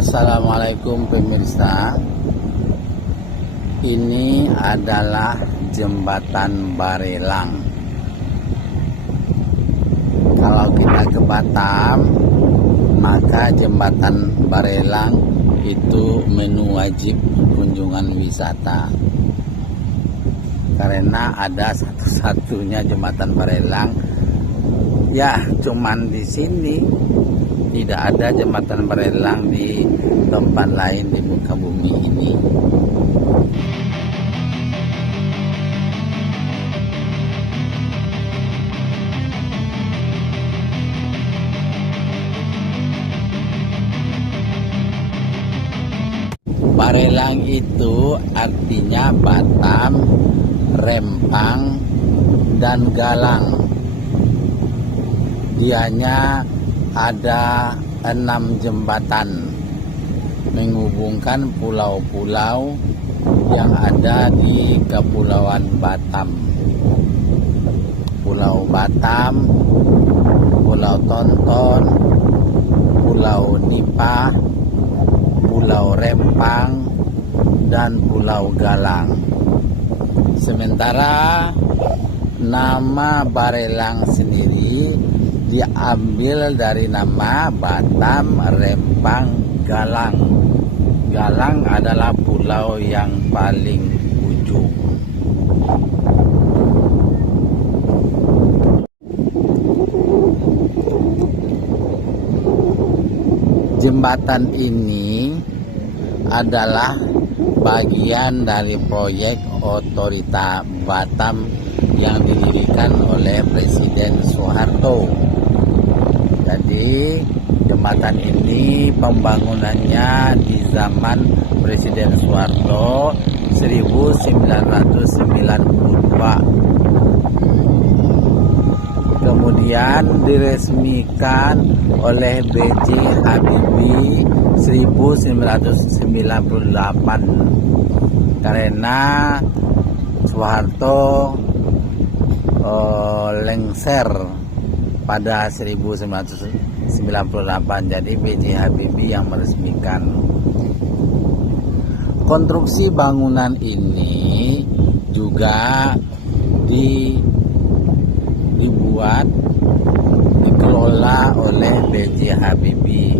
Assalamualaikum pemirsa. Ini adalah jembatan Barelang. Kalau kita ke Batam, maka jembatan Barelang itu menu wajib kunjungan wisata. Karena ada satu-satunya jembatan Barelang, ya cuman di sini. Tidak ada jembatan Barelang di tempat lain di muka bumi ini. Barelang itu artinya Batam, Rempang, dan Galang. Dianya ada 6 jembatan menghubungkan pulau-pulau yang ada di Kepulauan Batam. Pulau Batam, Pulau Tonton, Pulau Nipah, Pulau Rempang, dan Pulau Galang. Sementara nama Barelang sendiri diambil dari nama Batam, Rempang, Galang. Galang adalah pulau yang paling ujung. Jembatan ini adalah bagian dari proyek Otorita Batam yang didirikan oleh Presiden Soeharto. Jadi jembatan ini pembangunannya di zaman Presiden Soeharto 1992. Kemudian diresmikan oleh B.J. Habibie 1998 karena Soeharto lengser pada 1998. Jadi B.J. Habibie yang meresmikan. Konstruksi bangunan ini juga dikelola oleh B.J. Habibie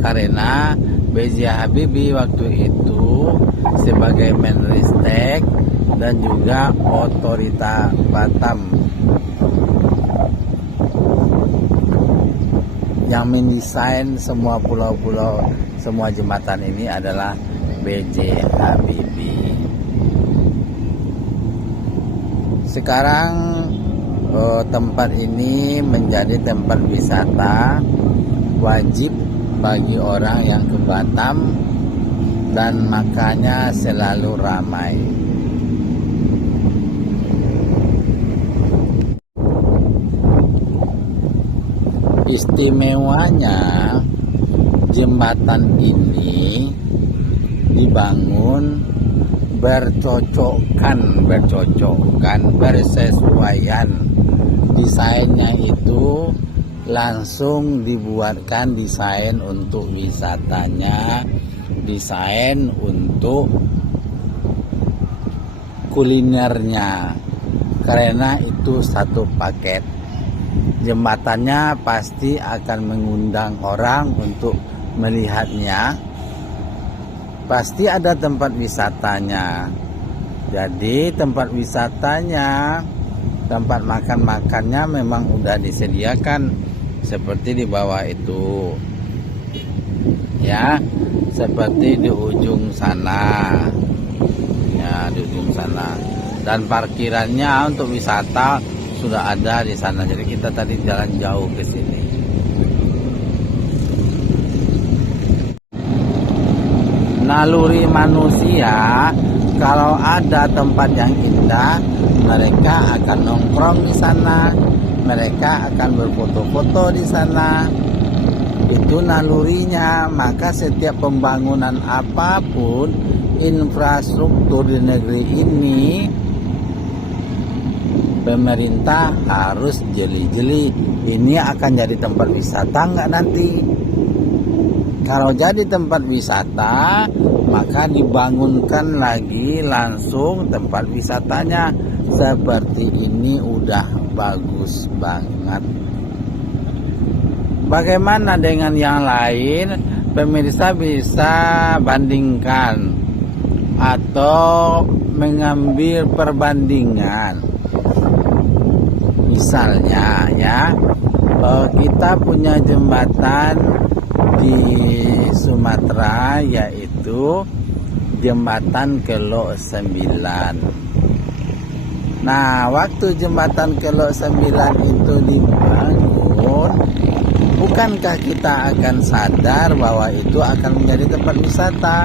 karena B.J. Habibie waktu itu sebagai Menristek dan juga Otorita Batam. Yang mendesain semua pulau-pulau, semua jembatan ini adalah B.J. Habibie. Sekarang tempat ini menjadi tempat wisata wajib bagi orang yang ke Batam dan makanya selalu ramai. Istimewanya jembatan ini dibangun bersesuaian. Desainnya itu langsung dibuatkan desain untuk wisatanya, desain untuk kulinernya, karena itu satu paket. Jembatannya pasti akan mengundang orang untuk melihatnya. Pasti ada tempat wisatanya. Jadi tempat wisatanya, tempat makan-makannya memang udah disediakan seperti di bawah itu. Ya, seperti di ujung sana. Ya, di ujung sana. Dan parkirannya untuk wisata sudah ada di sana. Jadi kita tadi jalan jauh ke sini. Naluri manusia, kalau ada tempat yang indah, mereka akan nongkrong di sana, mereka akan berfoto-foto di sana. Itu nalurinya. Maka setiap pembangunan apapun, infrastruktur di negeri ini, pemerintah harus jeli-jeli. Ini akan jadi tempat wisata nggak nanti? Kalau jadi tempat wisata, maka dibangunkan lagi langsung tempat wisatanya. Seperti ini udah bagus banget. Bagaimana dengan yang lain? Pemirsa bisa bandingkan atau mengambil perbandingan. Misalnya ya, kita punya jembatan di Sumatera, yaitu jembatan Kelok 9. Nah, waktu jembatan Kelok 9 itu dibangun, bukankah kita akan sadar bahwa itu akan menjadi tempat wisata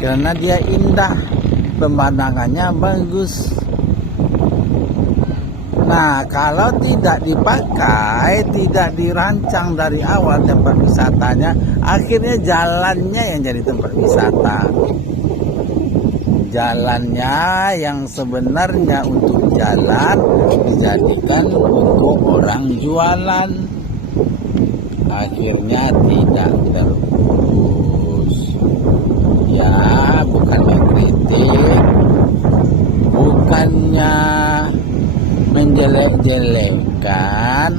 karena dia indah, pemandangannya bagus. Nah, kalau tidak dipakai, tidak dirancang dari awal tempat wisatanya, akhirnya jalannya yang jadi tempat wisata. Jalannya yang sebenarnya untuk jalan dijadikan untuk orang jualan. Akhirnya tidak terurus. Ya, bukannya kritik, bukannya menjelek-jelekan,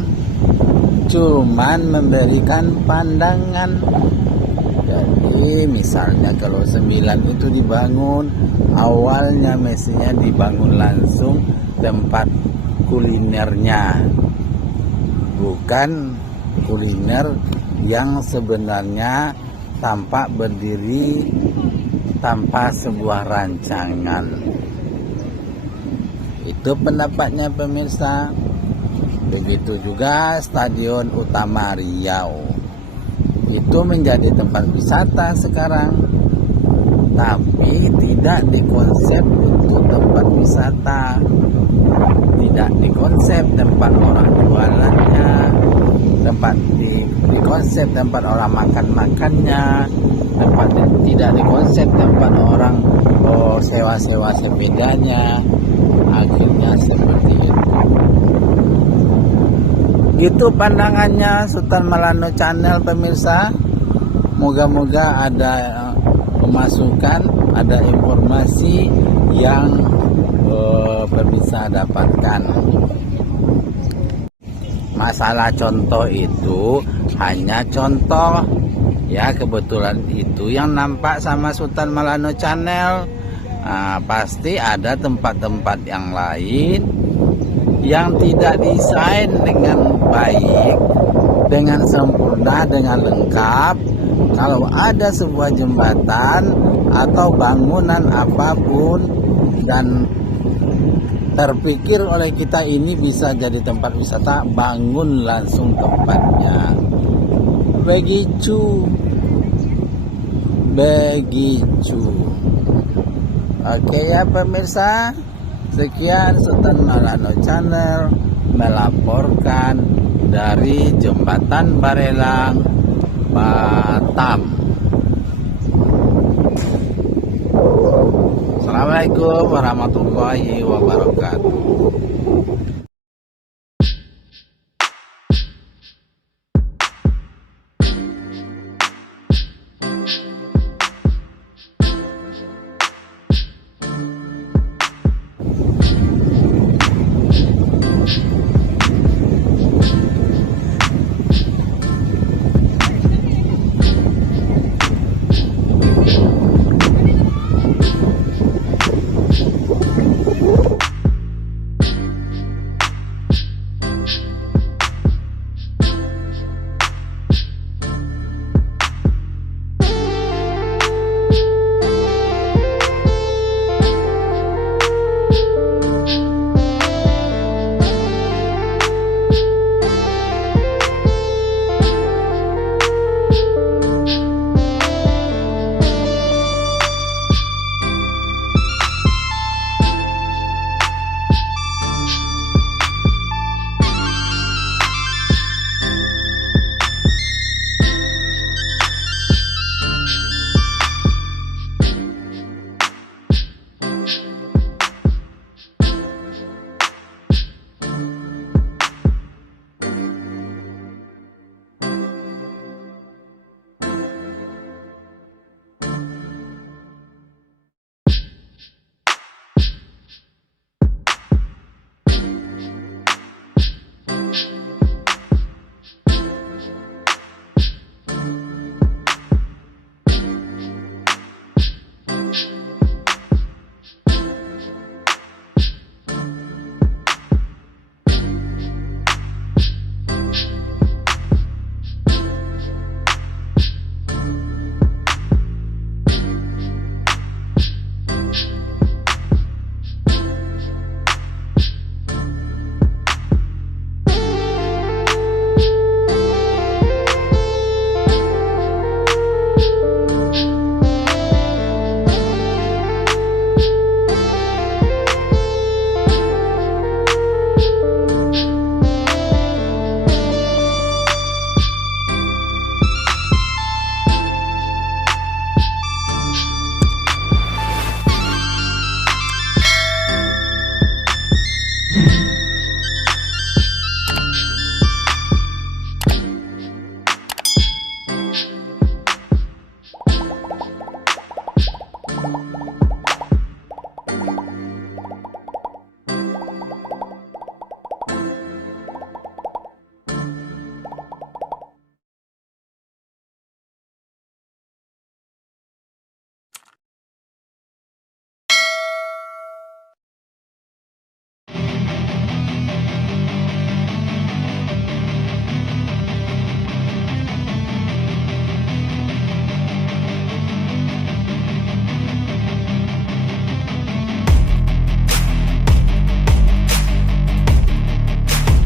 cuman memberikan pandangan. Jadi misalnya kalau 9 itu dibangun, awalnya mestinya dibangun langsung tempat kulinernya, bukan kuliner yang sebenarnya tampak berdiri tanpa sebuah rancangan. Itu pendapatnya pemirsa. Begitu juga Stadion Utama Riau, itu menjadi tempat wisata sekarang, tapi tidak dikonsep untuk tempat wisata, tidak dikonsep tempat orang jualannya, dikonsep tempat orang makan-makannya, tidak dikonsep tempat orang sewa-sewa sepedanya. Akhirnya seperti itu. Gitu pandangannya Sultan Malano Channel, pemirsa. Moga-moga ada pemasukan, ada informasi yang pemirsa dapatkan. Masalah contoh itu hanya contoh. Ya, kebetulan itu yang nampak sama Sultan Malano Channel. Nah, pasti ada tempat-tempat yang lain yang tidak desain dengan baik, dengan sempurna, dengan lengkap. Kalau ada sebuah jembatan atau bangunan apapun dan terpikir oleh kita ini bisa jadi tempat wisata, bangun langsung tempatnya. Begitu. Oke ya pemirsa, sekian Sultan Malano Channel melaporkan dari Jembatan Barelang, Batam. Assalamualaikum warahmatullahi wabarakatuh.